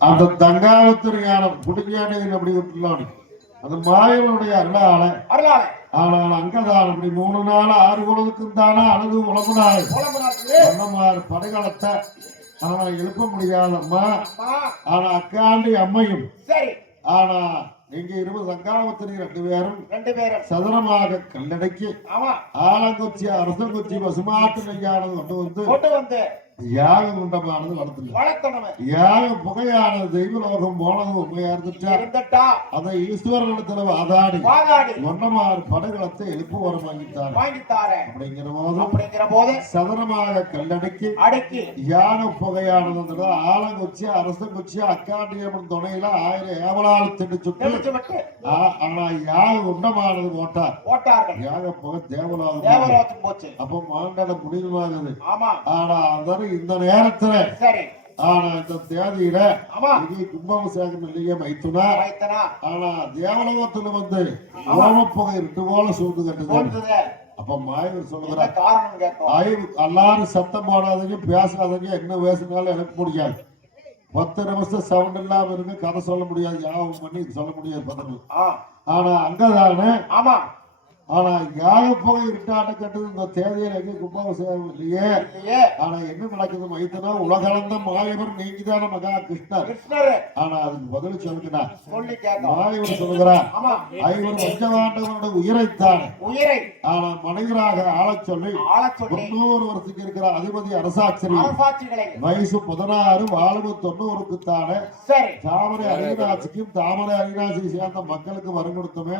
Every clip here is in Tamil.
அந்த தங்காவத்தின் ஞானம் குடிஞானிகள் அப்படி விட்டுலாம் அந்த மாயவனுடைய அருளால. அருளாளே ஆனால் அங்கதான் அப்படி மூணு நாள் ஆறு பொழுதுக்கும் தானா அழுது உழம்புனாள் அண்ணமார் படைகளத்தை ஆனா எழுப்ப முடியாதம்மா. ஆனா அக்காண்டி அம்மையும். ஆனா நீங்க இருபது சங்காவத்திரி ரெண்டு பேரும் ரெண்டு பேரும். சதுரமாக கல்லடைக்கு ஆமா. ஆலங்குச்சி அரசங்குச்சி பசுமாட்டு நெய்யானது கொண்டு வந்து கொண்டு வந்து யாக குண்டமானது வளர்த்துல வளர்த்தனவன். யாக புகையானது தெய்வலோகம் போனது உண்மையா இருந்தட்டா? அதை ஈஸ்வரனிடத்துல வாதாடி வாதாடி. ஒன்னமாறு படைகளத்தை எழுப்பு வரம் வாங்கித்தார். வாங்கித்தாரேன் அப்படிங்கிற போதும் அப்படிங்கிற போது சதுரமாக கல்லடைக்கு அடக்கி. யாக புகையானது ஆலங்குச்சி அரசங்குச்சி அக்காண்டியம்மன் துணையில ஆயிரம் ஏவலால் திண்டு சுட்டு ஆனா யாக உண்டமானது போட்டார். போட்டார்கள். யாக புகை தேவலாக தேவலோகத்துக்கு போச்சு. அப்ப மாண்டட முடிவாகுது ஆமா. ஆனா அதற்கு இந்த நேரத்துல சரி. ஆனா இந்த தேதியில ஆமா. இங்கே கும்பாபிஷேகம் இல்லையே மைத்துனா. ஆனா தேவலோகத்துல வந்து ஓமப்புகை இட்டு போல சூழ்ந்து கட்டுது. அப்ப மாயவர் சொல்லுகிறார். ஆய்வு எல்லாரும் சத்தம் போடாதீங்க பேசாதீங்க என்ன பேசினாலும் எனக்கு முடியாது பத்து நிமிஷம் சவுண்ட் இல்லாம இருந்து கதை சொல்ல முடியாது யாவும் பண்ணி சொல்ல முடியாது ஆ. ஆனா அங்கதானே ஆமா. ஆனா யாக புகை இருட்டாட்ட கட்டுது இந்த தேதியில எங்க கும்பாபிஷேகம் இல்லையே. ஆனா என்ன நடக்குது மைத்தனா உலகளந்த மாயவர் நீங்கதான மகா கிருஷ்ணர். கிருஷ்ணர். ஆனா அதுக்கு பதில் சொல்லுங்கடா மாயவர் சொல்லுகிறார் ஆமா. ஐவர் வஞ்சவாண்டவனோட உயிரைத்தான். உயிரை. ஆனா மனிதராக ஆளச் சொல்லி தொண்ணூறு வருஷத்துக்கு இருக்கிற அதிபதி அரசாட்சிகளை. வயசு பதினாறு வாழ்வு தொண்ணூறுக்கு தானே தாமரை அரிநாசிக்கும் தாமரை அரிநாசி சேர்ந்த மக்களுக்கு வரம் கொடுத்தாமே.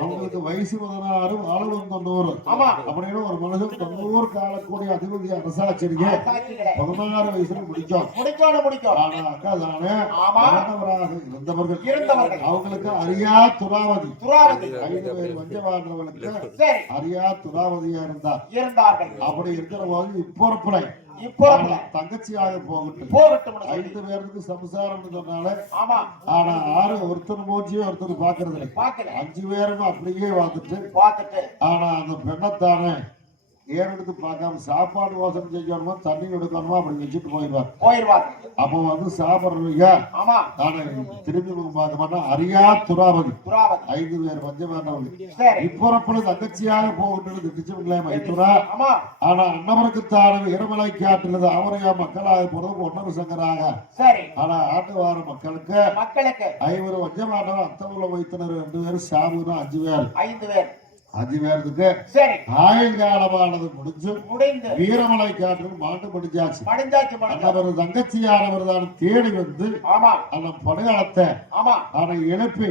அவங்களுக்கு வயசு பதினாறு வாழ்வு தொண்ணூறு அப்படின்னு ஒரு மனுஷன் தொண்ணூறு காலக்கூடிய அதிபதி அரசாட்சிகளை பதினாறு வயசுல முடிச்சோம் முடிக்கணும் முடிக்கும். ஆனா அக்கா தானே. ஆண்டவராக இருந்தவர்கள். இருந்தவர்கள். அவங்களுக்கு அரியா துராவதி துறாவதி. ஐந்து பேர் வஞ்சவாண்டவர்களுக்கு அரியா துராவதியா இருந்தார். இருந்தார்கள். அப்படி இருக்கிற போது இப்பொறுப்புடை இப்போ தங்கச்சியாக போகட்டும். போகட்டும் ஐந்து பேருக்கு சம்சாரம் சொன்னால ஆமா. ஆனா ஆறு ஒருத்தர் மூச்சியும் ஒருத்தர் பாக்குறது இல்லை பாக்கல அஞ்சு பேரும் அப்படியே பார்த்துட்டு பார்த்துட்டு. ஆனா அந்த பெண்ணைத்தானே ஏறெடுத்து பார்க்காம சாப்பாடு வாசனை செய்யணுமா தண்ணி எடுக்கணுமா அப்படி வச்சுட்டு போயிடுவார். போயிருவார் அப்போ வந்து சாப்பிடுறீங்க ஆமா. ஆனா திரும்பி பார்க்க மாட்டா அரியா துறாவதி ஐந்து பேர் பஞ்சமானவங்க சரி. இப்பொறப்பொழு தங்கச்சியாக போகின்றது திச்சுங்களே மைத்துரா ஆமா. ஆனா அன்னவருக்குத்தான இரமலை காட்டுறது அவரையா மக்களாக பிறகு ஒன்னர சங்கராக. சரி. ஆனா ஆட்டுவார மக்களுக்கு மக்களுக்கு. ஐவரு வஞ்சமாட்டவர் அத்தவுள்ள வைத்தனர் ரெண்டு பேரும் சாவுனா அஞ்சு பேர். ஐந்து பேர். அஞ்சு பேருக்கு சரி. ஆயுள் காலமானது முடிஞ்சு முடிந்து. வீரமலை காட்டுக்கு மாட்டு மடிஞ்சாச்சு மடிஞ்சா அன்னவர் தங்கச்சியானவர் தான் தேடி வந்து ஆமா. அந்த படுகாலத்தை ஆமா. ஆனா எழுப்பி.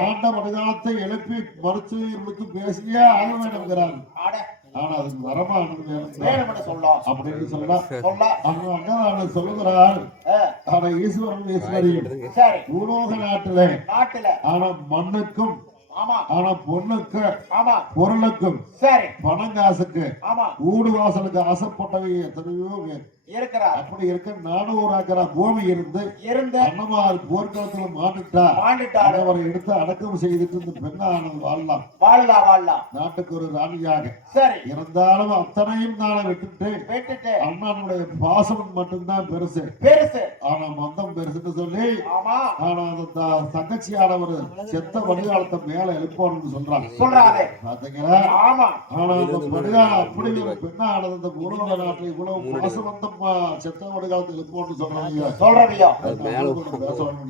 ஆண்ட படுகாலத்தை எழுப்பி மறுத்து இருந்துட்டு பேசியே ஆக வேண்டும்ங்கிறாங்க அட ஆனா அதுக்கு வரமானது சொல்லும் அப்படின்னு சொன்னா சொல்ல. அவங்க அங்கதான் சொல்லுகிறார். ஆனா ஈஸ்வரன் பூலோக நாட்டிலே நாட்டுல. ஆனா மண்ணுக்கும் ஆனா பொண்ணுக்கு ஆமா. பொருளுக்கும் சரி. பணம் காசுக்கு ஆமா. ஊடு வாசலுக்கு ஆசைப்பட்டவங்க எத்தனையோ பேர். இருக்கிறார். அப்படி இருக்க நானூறு ஏக்கரா பூமி இருந்து இருந்து அண்ணமார் போர்க்களத்துல மாட்டுட்டா மாண்டுட்டாரு அவரை எடுத்து அடக்கம் செய்துட்டு இந்த பெண்ணானது வாழலாம் வாழலாம் வாழலாம் நாட்டுக்கு ஒரு ராணியாக சரி. இருந்தாலும் அத்தனையும் தானே விட்டுட்டு விட்டுட்டு. அண்ணனுடைய பாசம் மட்டும்தான் பெருசு. பெருசு. ஆனா மந்தம் பெருசுன்னு சொல்லி ஆமா. ஆனா அந்த த- தங்கச்சியானவர் செத்த வடிகாலத்தை மேல எழுப்பணும்னு சொல்றாங்க. சொல்றாரு. பாத்தீங்களா? ஆமா. ஆனா அந்த வடிகாலம் அப்படி ஒரு பெண்ணானது இந்த பூலோக நாட்டில் இவ்வளவு பாசவந்தம் செத்த வடிகாலத்தை எழுப்பணும்னு சொல்றாங்க. சொல்றதையோ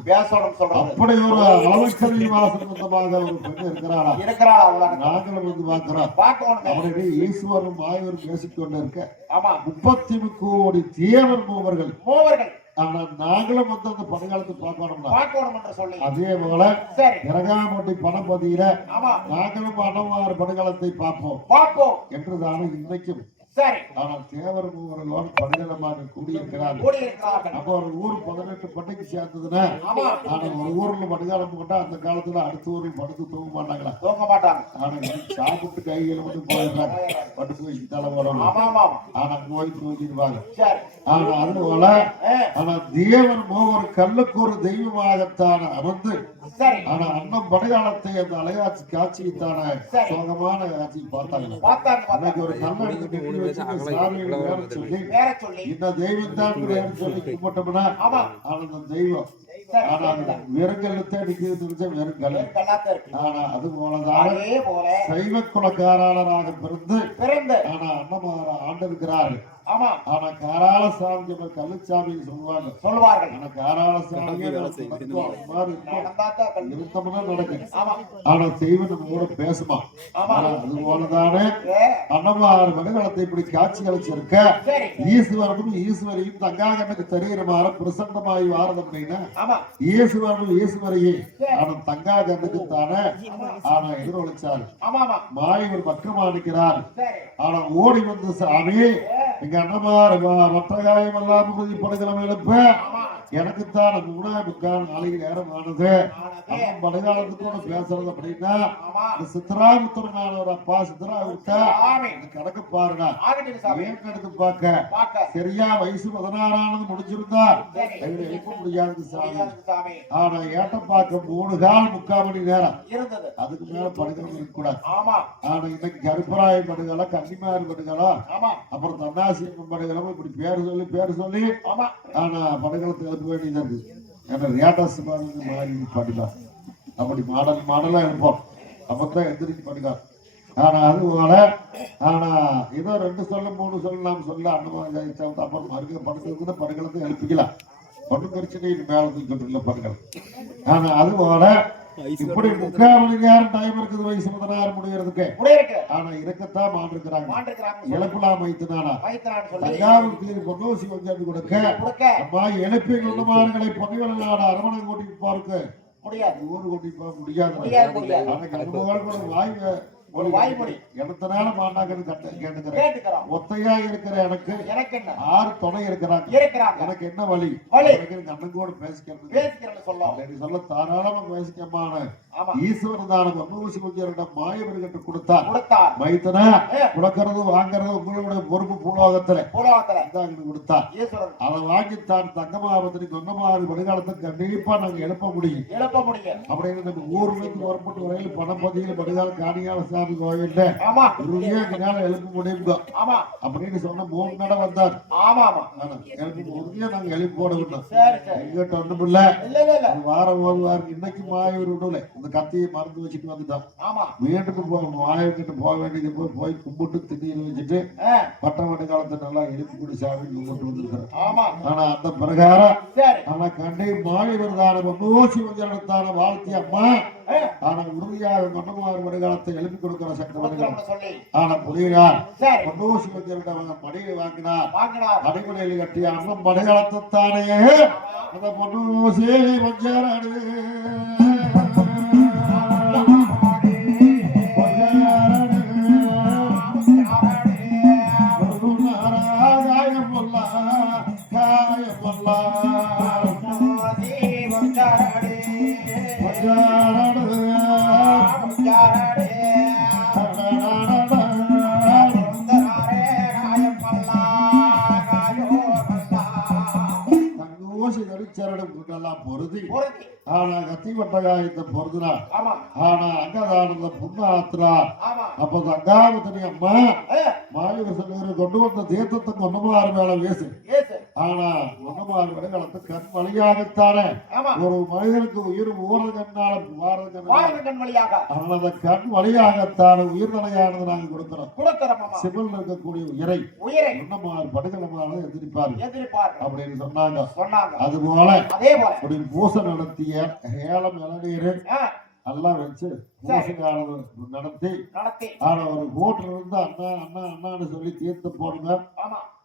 பேசணும் அப்படி ஒரு அளவுக்கதி வாசனமாக ஒரு பெண் இருக்கிறாள்? அவ்வளவு நாங்களும் வந்து பார்க்கிறோம் பார்க்கணுமே அவருடைய ஈஸ்வரும் மாயவரும் பேசிக்கொண்டு இருக்க ஆமா. முப்பத்தி கோடி தேவர் மூவர்கள். மூவர்கள். ஆனா நாங்களும் வந்து அந்த பணிகாலத்தை பார்க்கணும்னா பார்க்கணும் என்று சொல்லி. அதே போல சரி. இரகாமட்டி பணப்பதியில நாங்களும் அன்னமாறு பணிகாலத்தை பார்ப்போம். பார்ப்போம். என்றுதானே இன்னைக்கும் சரி. ஆனால் தேவர் மூவர்களோடு பணிகளமாக கூடியிருக்கிறார்கள். கூடி இருக்கிறார்கள் அப்போ ஒரு ஊர் பதினெட்டு பட்டைக்கு சேர்ந்ததுன்னா ஆனா ஒரு ஊர்ல படுகாலம் போட்டா அந்த காலத்துல அடுத்த ஊரில் படுத்து தூங்க மாட்டாங்களா? தூங்க மாட்டாங்க. ஆனா சாப்பிட்டு கையில மட்டும் போயிடுறாங்க. தலை ஆமா ஆமா ஆனா போய் தூங்கிடுவாங்க. சரி. ஆனா அது போல ஆனா தேவன் ஒவ்வொரு கல்லுக்கு ஒரு தெய்வமாகத்தான் அமர்ந்து ஆனா அண்ணன் படையாளத்தை அந்த அலையாட்சி காட்சித்தான. சோகமான காட்சி பார்த்தாங்க ஒரு கல்லை எடுத்து சொல்லி இந்த தெய்வம் தான் சொல்லி கும்பிட்டோம்னா ஆனா அந்த தெய்வம் சரி ஆனா அந்த வெறுங்கல்லத்தை அடிக்கிறது தெரிஞ்ச வெறுங்கல் ஆனா அது போலதான் சைவ குலக்காரராக பிறந்து பிறந்து. ஆனா அண்ணமார ஆண்டு இருக்கிறாரு ஆமா ஆனா காராள சாமி கல்லுச்சாமின்னு சொல்லுவாங்க. சொல்லுவார்கள். ஆனா காராள நடக்கும் ஆமா ஆனா தெய்வம் நம்ம கூட பேசுமா? ஆமா ஆனா அது போலதானே? ஏ, அண்ணமார் மனுகளத்தை இப்படி காட்சி அளிச்சிருக்க சரி. ஈஸ்வரனும் ஈஸ்வரியும் பிரசன்னமாய் வாரது அப்படின்னா ஈஸ்வரனும் ஆனா தங்காகனுக்கு தானே? ஆனா எதிரொலிச்சாரு ஆமா ஆமா மாயவர் பக்கமா நிற்கிறார். ஆனா ஓடி வந்து சாமி எங்க இருக்கும் மற்ற காயம் எல்லாம் உறுதிப்படுகிற எழுப்ப. எனக்குத்தான் அந்த உணவு முக்கால் நாளைக்கு நேரம் ஆனது. படுகாலத்துக்கூட பேசுறது அப்படின்னா சித்ராமுத்தரனான ஒரு அப்பா இந்த கணக்கு ஏன் எடுத்து பார்க்க? சரியா வயசு பதினாறானது முடிச்சிருந்தா சரி. கையில எழுப்ப முடியாது சாமி. ஆனா ஏட்ட பார்க்க மூணு கால் முக்கால் மணி நேரம். இருந்தது. அதுக்கு மேல படுக்கிறது இருக்கக்கூடாது. ஆமா. ஆனா இன்னைக்கு கருப்பராய படுகளா கன்னிமார் படுகளா ஆமா. அப்புறம் தன்னாசி படுகளம் இப்படி பேர் சொல்லி பேர் சொல்லி ஆமா. ஆனா படுகளத்துக்கு எடுக்க வேண்டியதா இருக்கு. ஏன்னா ரேட்டஸ் மாறி படிக்கலாம் அப்படி மாடல் மாடலாக இருப்போம். அப்பதான் எந்திரிச்சு படிக்கலாம் ஆனா அது போல ஆனா ஏதோ ரெண்டு சொல்ல மூணு சொல்ல நாம் சொல்ல அண்ணன் அப்புறம் மறுக்க படுக்கிறதுக்கு படுகளத்தை எழுப்பிக்கலாம். ஒன்றும் பிரச்சனை மேலே மேல தூக்கிட்டு ஆனால் ஆனா அது போல இப்படி முக்கால் மணி நேரம் டைம் இருக்குது வயசு முடிகிறதுக்கு முடியிருக்கு ஆனா இருக்கத்தான் மாண்டிருக்கிறாங்க. மாண்டிருக்கிறாங்க எழுப்பலாம் வைத்தினானா? தஞ்சாவூர் பொன்னோசி கொஞ்சம் கொடுக்க. அம்மா எழுப்பி குண்டமார்களை பொன்னிவள நாடு அரவணை கூட்டிட்டு போறதுக்கு. முடியாது. ஊர் கூட்டிட்டு போக முடியாது அன்னைக்கு அனுபவம் ஒரு வாய் ஒரு வாய்மொழி. இடத்தினால மாட்டாங்கன்னு கட்ட கேட்டுக்கிறேன். கேட்டுக்கிறோம். ஒத்தையா இருக்கிற எனக்கு எனக்கு என்ன? ஆறு துணை இருக்கிறாங்க. இருக்கிறாங்க. எனக்கு என்ன வழி? வழி. எனக்கு எங்க அண்ணன் கூட பேசிக்கிறது? பேசிக்கிறேன்னு சொல்லும் அப்படின்னு சொல்ல தாராளமா பேசிக்கமான ஈஸ்வரன் தான பொன்னூசி கொஞ்சம் மாயவர்கிட்ட கொடுத்தார். கொடுத்தார். மைத்தனா. கொடுக்கறது வாங்குறது உங்களுடைய பொறுப்பு பூலோகத்துல. பூலோகத்துல. இந்தாங்கன்னு கொடுத்தார். ஈஸ்வரன். அதை வாங்கித்தான் தங்கமாபத்திரி கொன்னமாறு வருகாலத்தை கண்டிப்பா நாங்க எழுப்ப முடியும். எழுப்ப முடியும். அப்படின்னு நம்ம ஊர்ல இருந்து வரையில் பணப்பதியில் படுகால காணியால சாமி கோயில்ல ஆமா. உறுதியா எங்களால எழுப்ப முடியுங்க ஆமா. அப்படின்னு சொன்ன மூணு கடை வந்தார். ஆமா ஆமா. எழுப்பி உறுதியா நாங்க எழுப்பி போட விட்டோம் எங்கிட்ட ஒண்ணும் இல்ல வாரம் ஒரு வாரம். இன்னைக்கு மாயவர் விடல. இந்த கத்தியை மறந்து வச்சுட்டு வந்துட்டோம் ஆமா. வீட்டுக்கு போ மாயவர்கிட்ட போக வேண்டியது போய் போய் கும்பிட்டு திடீர்னு வச்சுட்டு ஆ, பட்டம் வட்ட காலத்தை நல்லா எழுப்பி கூடி சாமி கும்பிட்டு வந்திருக்கிறோம் ஆமா. ஆனா அந்த பிரகாரம் ஆனா கண்டை மாறி வருதான மோசி வஞ்சனத்தான வாழ்த்தி அம்மா ஆ, ஆனா உறுதியாக மன்னமாறு வருகாலத்தை எழுப்பி கொடுக்கிற சக்கரவர்த்திகள் கொடுக்கிறோம்னு சொல்லி. ஆனா புரியார் சரி. மன்னோசி வஞ்சனிடம் அவங்க மடியை வாங்கினார். அடிமனையில் கட்டிய அண்ணன் படைகாலத்தானே அந்த பொன்னூசி வஞ்சாரடு நடிச்சரடும் எல்லாம் பொருதி. ஆனா கத்தி வட்டகாயத்தை பொருதுனா ஆனா அங்கதானந்த புண்ணாத்திரா? அப்ப தங்காவத்தனி அம்மா ஆ, மாயவசனர் கொண்டு வந்த தீர்த்தத்தை கொண்டமாறு மேல வீசு. ஏசு. ஆனா கொண்டமாறு விடகளத்து கண் வழியாகத்தானே? ஒரு மனிதனுக்கு உயிர் ஊறது கண்ணால வாரது கண் வழியாக. அந்த கண் வழியாகத்தான உயிர் நிலையானது நாங்க கொடுக்கிறோம். கொடுக்கிறோம் இருக்கக்கூடிய உயிரை உயிரை. கொண்டமாறு படுகளமான எதிர்ப்பாரு எதிர்ப்பார் அப்படின்னு சொன்னாங்க. சொன்னாங்க. அதே போல அப்படி பூசை நடத்திய ஏலம் இளநீர் எல்லாம் வச்சு பூசைக்கானது நடத்தி ஆனா ஒரு கூட்டில் இருந்து அண்ணா அண்ணா அண்ணான்னு சொல்லி தீர்த்து போடுங்க.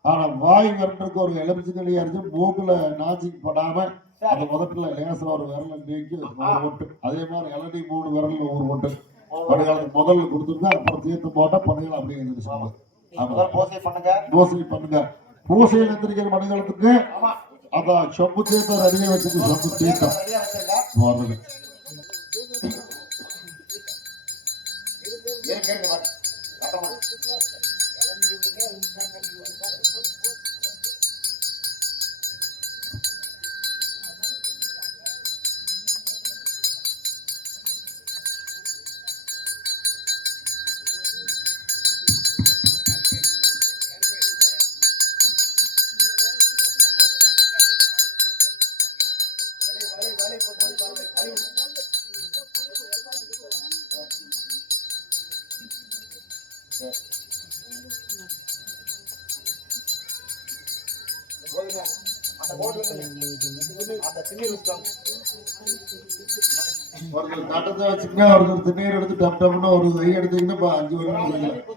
ஆனா வாய் வரட்டுக்கு ஒரு எலுமிச்சங்களி அரிச்சு மூக்குல நாச்சிக்கு படாம அந்த முதட்டுல லேசா ஒரு விரல நீக்கி ஒரு ஒட்டு அதே மாதிரி இளநீ மூணு விரல்ல ஒரு ஒட்டு படுகாலத்துக்கு முதல்ல கொடுத்துருந்தா அப்புறம் தீர்த்து போட்டா எழுந்திரிச்சு ஆமா. முதல் பூசை பண்ணுங்க. பூசை பண்ணுங்க. பூசை எந்திரிக்கிற ஆமா. அதான் சொம்பு தீர்த்தம் ரெடியா வச்சுட்டு சொம்பு தீர்த்தம். ரெடியா ஒருத்தர் தட்டத்தை வச்சுக்கங்க ஒருத்தர் திண்ணீர் எடுத்து டப் டப்னு ஒரு கை எடுத்தீங்கன்னா அஞ்சு ஒரு வருஷம்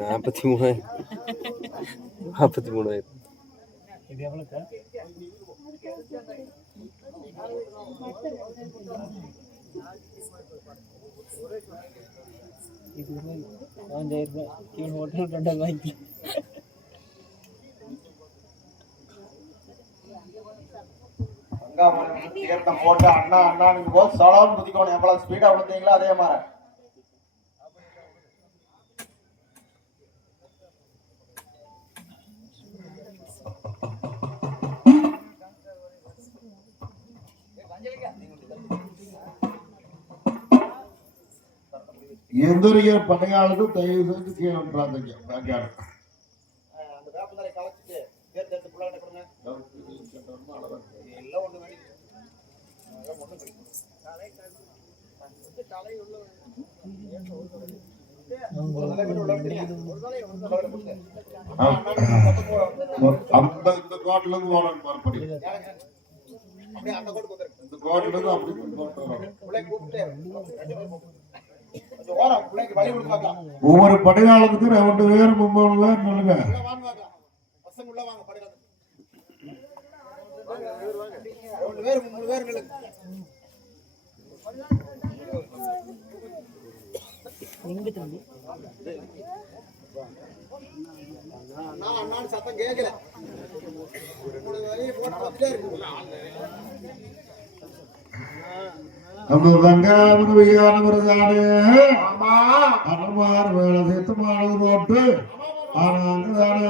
நாற்பத்தி மூணாயிரம் நாற்பத்தி மூணாயிரம் இது எவ்வளோக்கா? இது பதினஞ்சாயிரம் ரூபாய். இவன் போட்டு அண்ணா அண்ணானுங்க போது சடம்னு குதிக்கணும். எவ்வளவு ஸ்பீடா விழுந்தீங்களோ அதே மாதிரி. உள்ள விட்டுருங்க. ஒரு தலை உள்ள விட்டுருங்க. அந்த இந்த கோட்டில இருந்து ஓடணும் மறுபடி. அந்த. இந்த கோட்டில இருந்து அப்படி கூப்பிட்டு. ஒவ்வொரு படையாளத்துக்கும் ரெண்டு பேர் மூணு பேர் அண்ணான்னு சத்தம் கேட்கல மூணு வரையும் போட்டு நம்ம விருதாடு ஆமா. அனுமார் வேலை சேர்த்துமானது போட்டு ஆனா அங்கதானே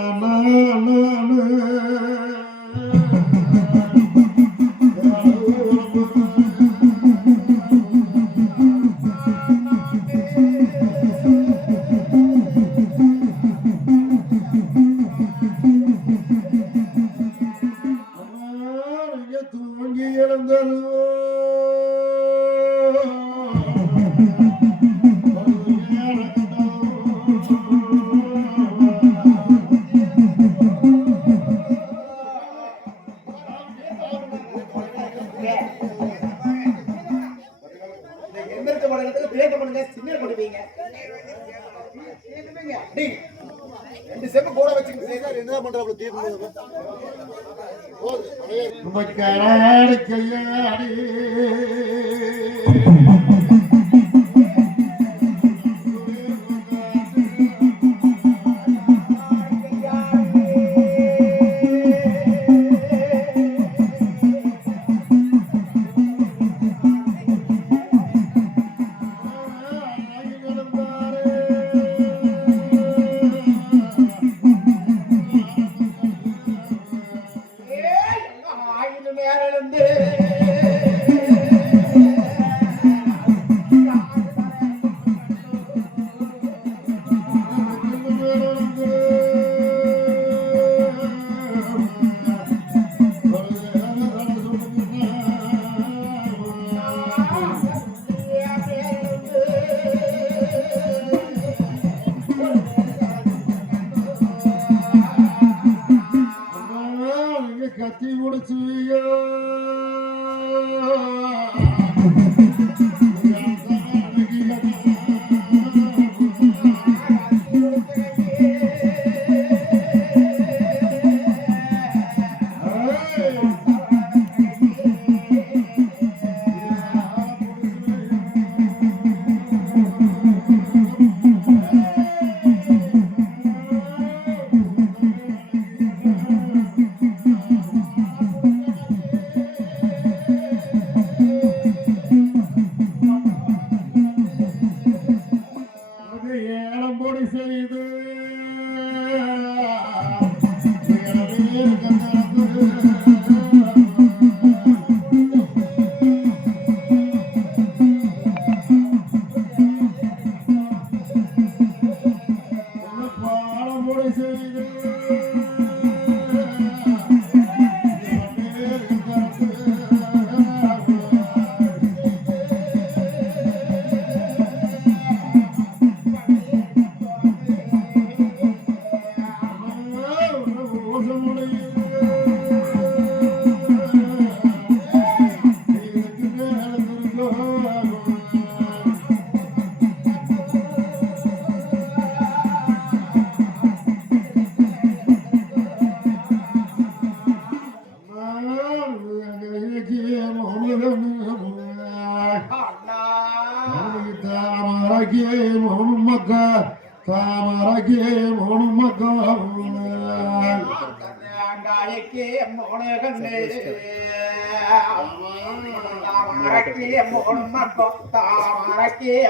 உமக்கராடி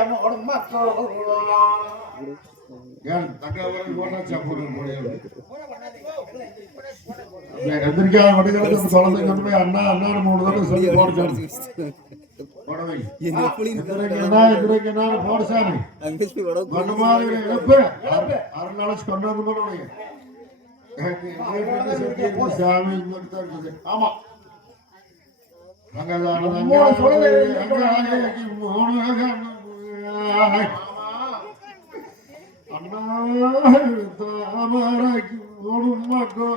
தாமரக்கே மோனும் மக்கோ வடிகளுக்கு அந்த கொண்டு போய் அண்ணா அண்ணா மூணு தடவை சொல்லி போட சொல்லு போட வை போட சாமி மண்ணு மாதிரி எழுப்பு அரை நாளைக்கு கொண்டு வந்து போட சாமி ஆமா. அங்கதான் மூணு சுடலை அங்கே மூணு ஆமா தாமரைக்கு மூணுமக்கோ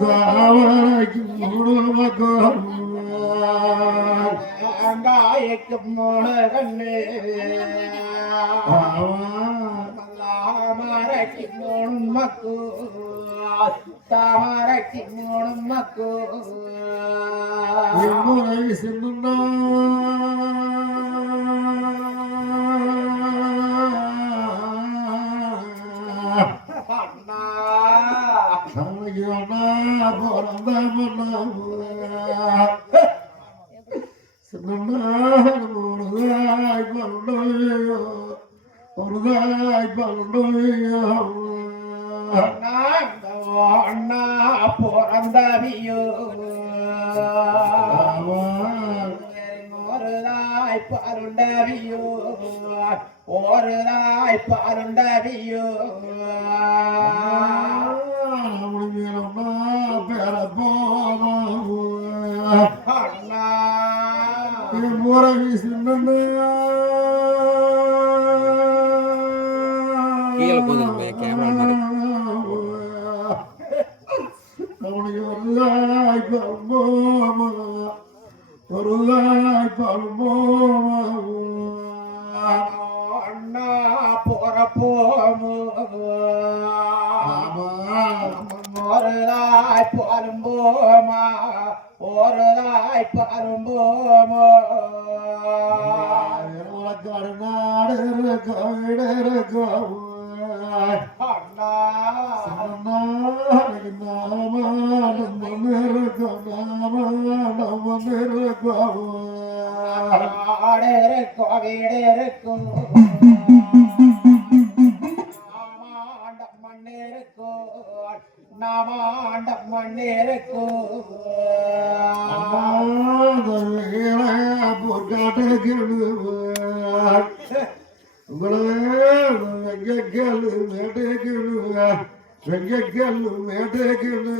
தாமரைக்கு மூணுமக்கோ அங்காயக்கு மோனகண்ணே தாமரைக்கு மூணும் மக்கோ താമരക്ക് മൂണും മക്കോ സിന്ധുണ്ടോ അണ്ണ അണ്ണ கீழே போகுதுங்க, கேமரா மாதிரி மண்ணேருக்கும் நாமாண்ட மண்ணேருக்கும் வெங்கக்கல்லு மேட்டேக்கல்லு வெங்கக்கல்லு மேட்டேக்கல்லு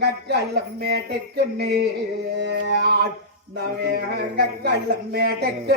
அங்கக்கல்லம் மேட்டுக்கு அங்கக்கல்லம் மேட்டுக்கு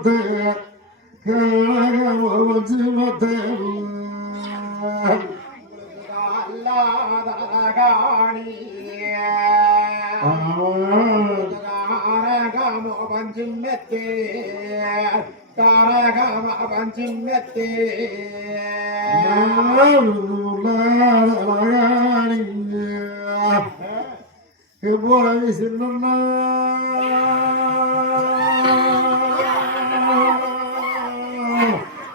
മധ്യ കാണി കാരകമോ പഞ്ചിന്നത്തെ കാരകമ പഞ്ചിന്നത്തെ കാണി ഇപ്പോൾ സിന്നുള്ള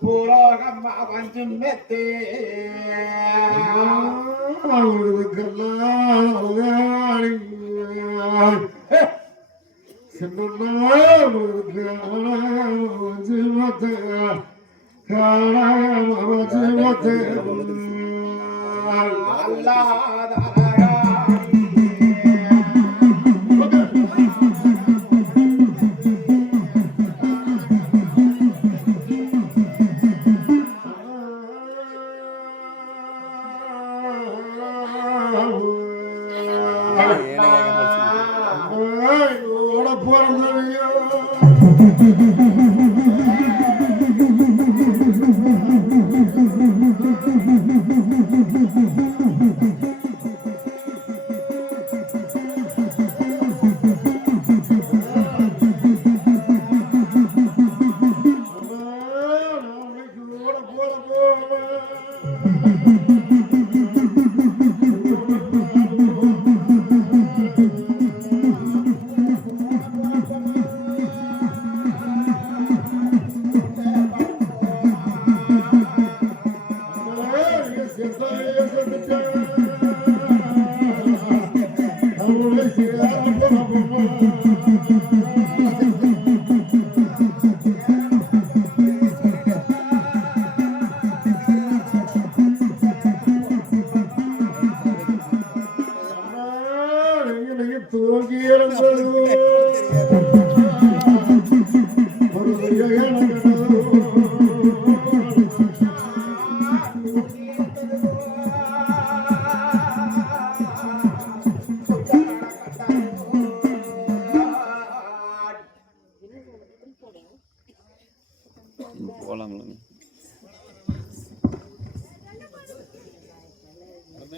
பூலமஜிமத்தை பூலமஜிமத்தை பூலோகம்மா பஞ்சும் மெத்தே தூங்கி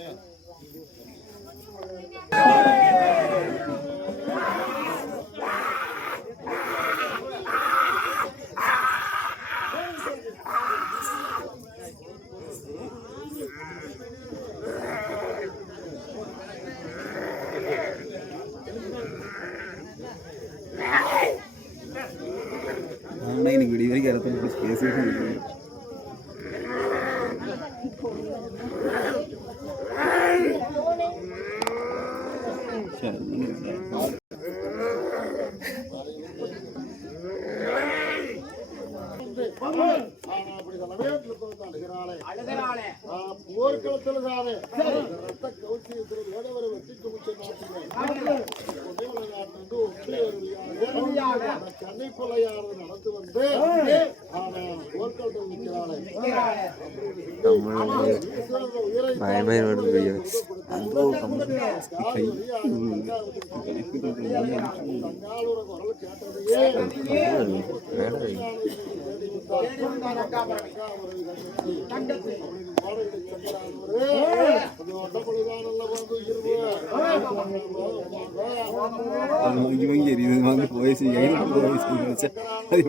ஆனால் போர்க்களத்துல ரத்த கௌசியத்தில் வேடவரை வெற்றி குமிச்ச நாட்டிலே நாட்டிலிருந்து ஒற்றி நடந்து வந்து போர்க்களத்தில் நிற்கிறாளே வீடியோ அங்கே அது இவங்க எரியுது போயிடுச்சு போயிடுச்சு அது